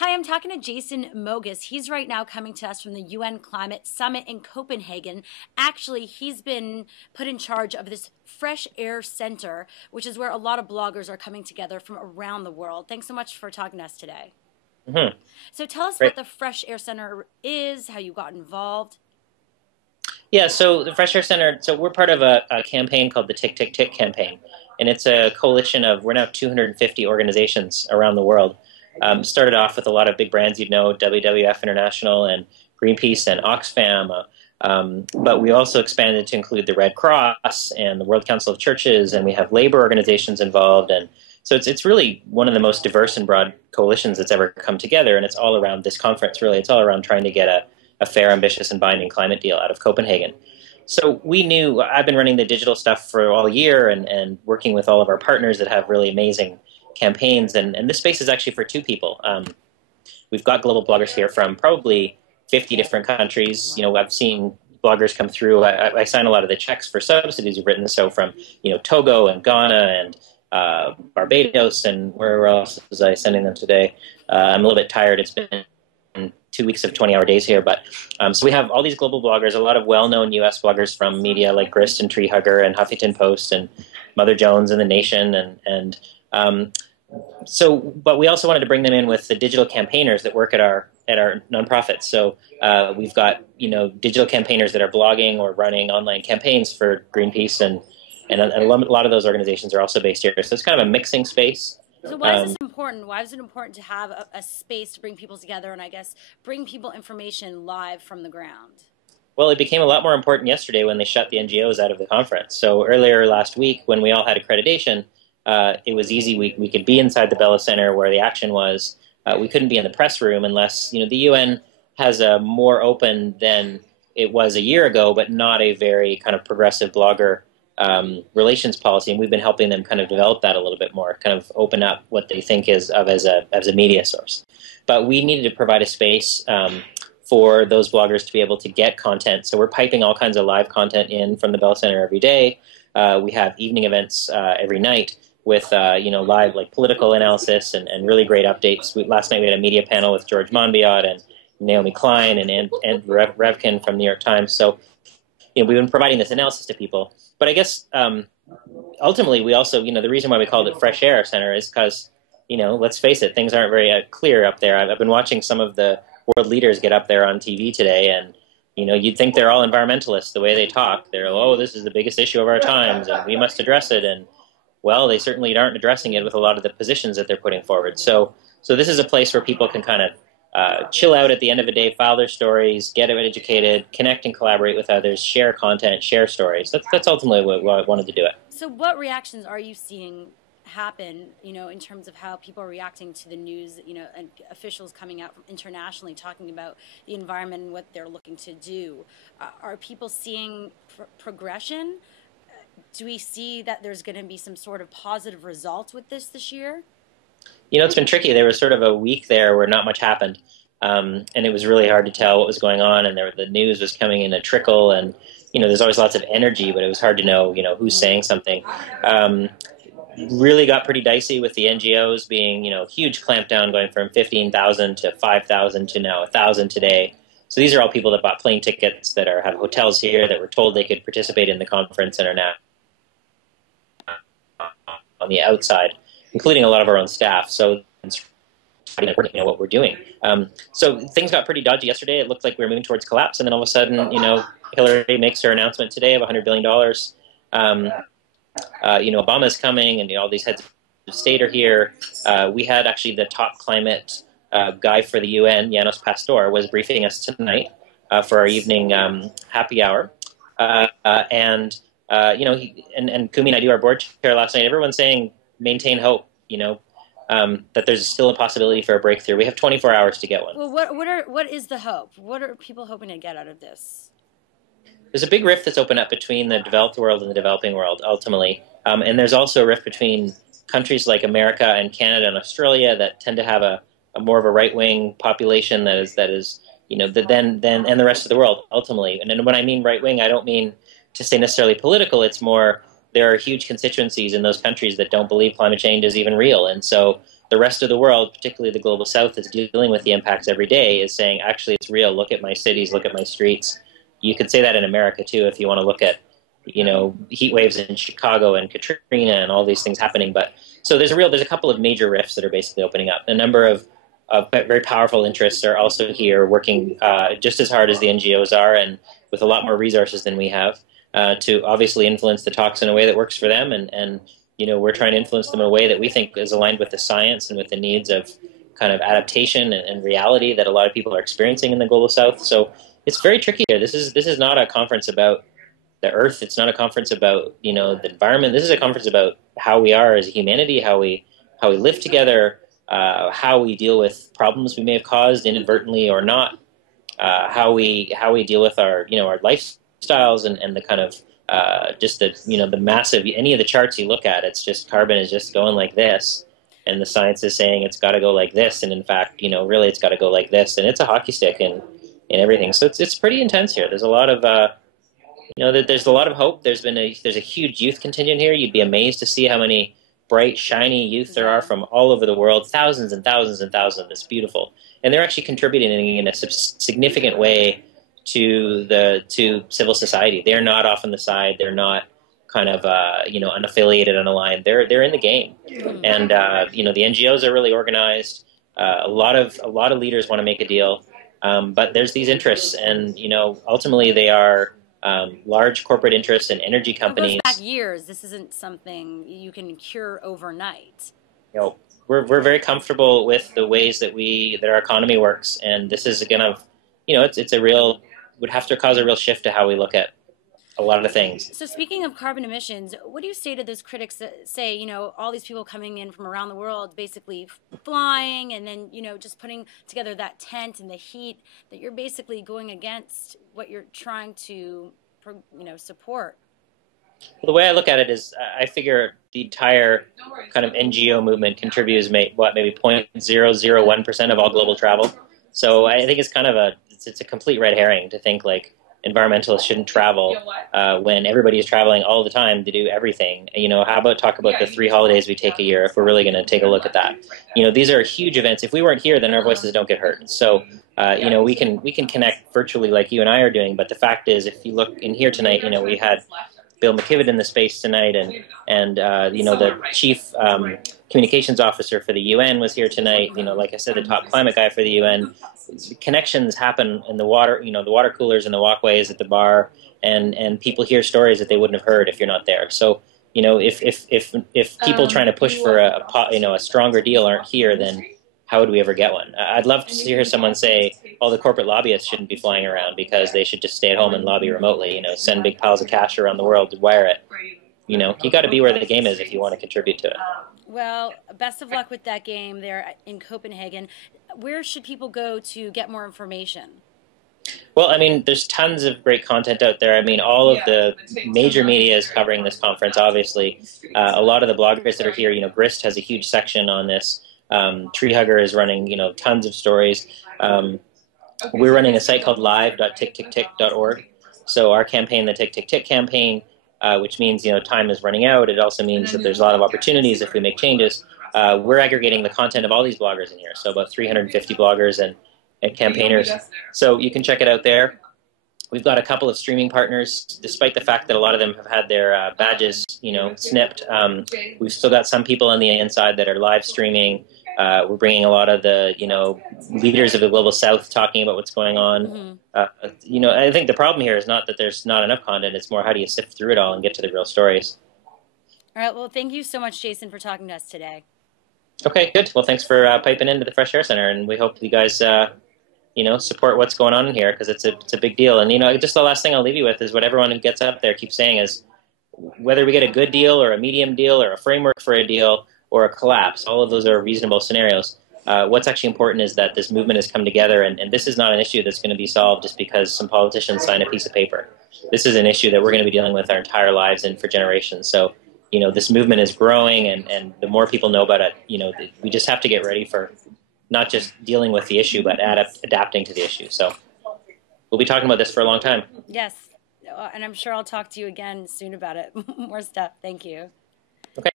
Hi, I'm talking to Jason Mogus. He's right now coming to us from the UN Climate Summit in Copenhagen. Actually, he's been put in charge of this Fresh Air Center, which is where a lot of bloggers are coming together from around the world. Thanks so much for talking to us today. So tell us Great. what the Fresh Air Center is, how you got involved. Yeah, so the Fresh Air Center, so we're part of a campaign called the TckTckTck campaign, and it's a coalition of, we're now 250 organizations around the world. Started off with a lot of big brands you'd know, WWF International and Greenpeace and Oxfam, but we also expanded to include the Red Cross and the World Council of Churches, and we have labor organizations involved, and so it's really one of the most diverse and broad coalitions that's ever come together, and it's all around this conference, really. It's all around trying to get a fair, ambitious, and binding climate deal out of Copenhagen. So we knew, I've been running the digital stuff for all year and working with all of our partners that have really amazing campaigns, and this space is actually for two people. We've got global bloggers here from probably 50 different countries. You know, I've seen bloggers come through. I sign a lot of the checks for subsidies we've written, so from, you know, Togo and Ghana and Barbados, and where else was I sending them today? I'm a little bit tired. It's been 2 weeks of 20-hour days here, but so we have all these global bloggers, a lot of well-known U.S. bloggers from media like Grist and Treehugger and Huffington Post and Mother Jones and The Nation, but we also wanted to bring them in with the digital campaigners that work at our nonprofits. So we've got, you know, digital campaigners that are blogging or running online campaigns for Greenpeace, and a lot of those organizations are also based here. So it's kind of a mixing space. So why is this important? Why is it important to have a space to bring people together and, I guess, bring people information live from the ground? Well, it became a lot more important yesterday when they shut the NGOs out of the conference. So earlier last week, when we all had accreditation, it was easy. We could be inside the Bella Center where the action was. We couldn't be in the press room unless, you know, the UN has a more open than it was a year ago, but not a very kind of progressive blogger relations policy, and we've been helping them kind of develop that a little bit more, kind of open up what they think as a media source. But we needed to provide a space for those bloggers to be able to get content. So we're piping all kinds of live content in from the Bell Center every day. We have evening events every night with you know, live like political analysis and really great updates. Last night we had a media panel with George Monbiot and Naomi Klein and Andrew Revkin from New York Times. So, you know, we've been providing this analysis to people. But I guess ultimately we also, you know, the reason why we called it Fresh Air Center is because, you know, let's face it, things aren't very clear up there. I've been watching some of the world leaders get up there on TV today, and, you know, you'd think they're all environmentalists the way they talk. They're, oh, this is the biggest issue of our times, and we must address it. And, well, they certainly aren't addressing it with a lot of the positions that they're putting forward. So this is a place where people can kind of chill out at the end of the day, file their stories, get educated, connect and collaborate with others, share content, share stories. That's ultimately why I wanted to do it. So what reactions are you seeing happen, you know, in terms of how people are reacting to the news, you know, and officials coming out internationally talking about the environment and what they're looking to do? Are people seeing progression? Do we see that there's going to be some sort of positive results with this year? You know, it's been tricky. There was sort of a week there where not much happened, and it was really hard to tell what was going on, and the news was coming in a trickle, and, you know, there's always lots of energy, but it was hard to know, you know, who's saying something. Really got pretty dicey with the NGOs being, you know, huge clampdown going from 15,000 to 5,000 to now 1,000 today. So these are all people that bought plane tickets, that have hotels here, that were told they could participate in the conference and are now on the outside, including a lot of our own staff. So it's important, you know, what we're doing. So things got pretty dodgy yesterday. It looked like we were moving towards collapse, and then all of a sudden, you know, Hillary makes her announcement today of $100 billion. You know, Obama's coming, and, you know, all these heads of state are here. We had actually the top climate guy for the UN, Janos Pastor, was briefing us tonight for our evening happy hour. You know, and Kumi and I do our board chair last night. Everyone's saying maintain hope, you know, that there's still a possibility for a breakthrough. We have 24 hours to get one. Well, what is the hope? What are people hoping to get out of this? There's a big rift that's opened up between the developed world and the developing world, ultimately. And there's also a rift between countries like America and Canada and Australia that tend to have a more of a right-wing population that is you know, than the rest of the world, ultimately. And when I mean right-wing, I don't mean to say necessarily political. It's more there are huge constituencies in those countries that don't believe climate change is even real. And so the rest of the world, particularly the global south that's dealing with the impacts every day, is saying, actually, it's real. Look at my cities, look at my streets. You could say that in America, too, if you want to look at, heat waves in Chicago and Katrina and all these things happening. But so there's a couple of major rifts that are basically opening up. A number of very powerful interests are also here working just as hard as the NGOs are and with a lot more resources than we have to obviously influence the talks in a way that works for them. And we're trying to influence them in a way that we think is aligned with the science and with the needs of kind of adaptation and reality that a lot of people are experiencing in the global south. So it's very tricky here. This is not a conference about the earth. It's not a conference about, the environment. This is a conference about how we are as a humanity, how we live together, how we deal with problems we may have caused inadvertently or not, how we deal with our lifestyles and the kind of just the massive, any of the charts you look at, it's just carbon is just going like this, and the science is saying it's got to go like this, and in fact, really it's got to go like this, and it's a hockey stick and everything. So it's pretty intense here. There's a lot of there's a lot of hope. There's a huge youth contingent here. You'd be amazed to see how many bright, shiny youth there are from all over the world, thousands and thousands and thousands. It's beautiful, and they're actually contributing in a significant way to civil society. They're not off on the side. They're not kind of unaffiliated, unaligned. They're in the game, and the NGOs are really organized. A lot of leaders want to make a deal, but there's these interests, and ultimately they are large corporate interests and energy companies. It goes back years. This isn't something you can cure overnight. We're very comfortable with the ways that our economy works, and this is it's a real, would have to cause a real shift to how we look at a lot of the things. So speaking of carbon emissions, what do you say to those critics that say, all these people coming in from around the world, basically flying and then, just putting together that tent and the heat, that you're basically going against what you're trying to, support? Well, the way I look at it is I figure the entire kind of NGO movement contributes maybe 0.001% of all global travel. So I think it's kind of it's a complete red herring to think like environmentalists shouldn't travel when everybody is traveling all the time to do everything. How about talk about the 3 holidays we take a year if we're really going to take a look at that? These are huge events. If we weren't here, then our voices don't get heard. So we can connect virtually like you and I are doing. But the fact is, if you look in here tonight, we had Bill McKibben in the space tonight, and the chief communications officer for the UN was here tonight. Like I said, the top climate guy for the UN. Connections happen in the water, the water coolers and the walkways at the bar, and people hear stories that they wouldn't have heard if you're not there. So if people trying to push for a stronger deal aren't here, then how would we ever get one? I'd love to hear someone say, the corporate lobbyists shouldn't be flying around because they should just stay at home and lobby remotely, send big piles of cash around the world to wire it. You got to be where the game is if you want to contribute to it. Well, best of luck with that game there in Copenhagen. Where should people go to get more information? Well, there's tons of great content out there. All of the major media is covering this conference, obviously. A lot of the bloggers that are here, Grist has a huge section on this. Tree Hugger is running, tons of stories. We're running a site called live.TckTckTck.org. So our campaign, the TckTckTck campaign, which means, time is running out. It also means that there's a lot of opportunities if we make changes. We're aggregating the content of all these bloggers in here. So about 350 bloggers and campaigners. So you can check it out there. We've got a couple of streaming partners, despite the fact that a lot of them have had their badges, snipped. We've still got some people on the inside that are live streaming. We're bringing a lot of the, leaders of the global south talking about what's going on. Mm-hmm. I think the problem here is not that there's not enough content. It's more how do you sift through it all and get to the real stories. All right. Well, thank you so much, Jason, for talking to us today. Okay, good. Well, thanks for piping into the Fresh Air Center, and we hope you guys, support what's going on in here because it's a big deal. And, just the last thing I'll leave you with is what everyone who gets up there keeps saying is whether we get a good deal or a medium deal or a framework for a deal or a collapse, all of those are reasonable scenarios. What's actually important is that this movement has come together, and this is not an issue that's going to be solved just because some politicians sign a piece of paper. This is an issue that we're going to be dealing with our entire lives and for generations. So, this movement is growing, and the more people know about it, we just have to get ready for not just dealing with the issue, but adapting to the issue. So we'll be talking about this for a long time. Yes. and I'm sure I'll talk to you again soon about it. More stuff. Thank you. Okay.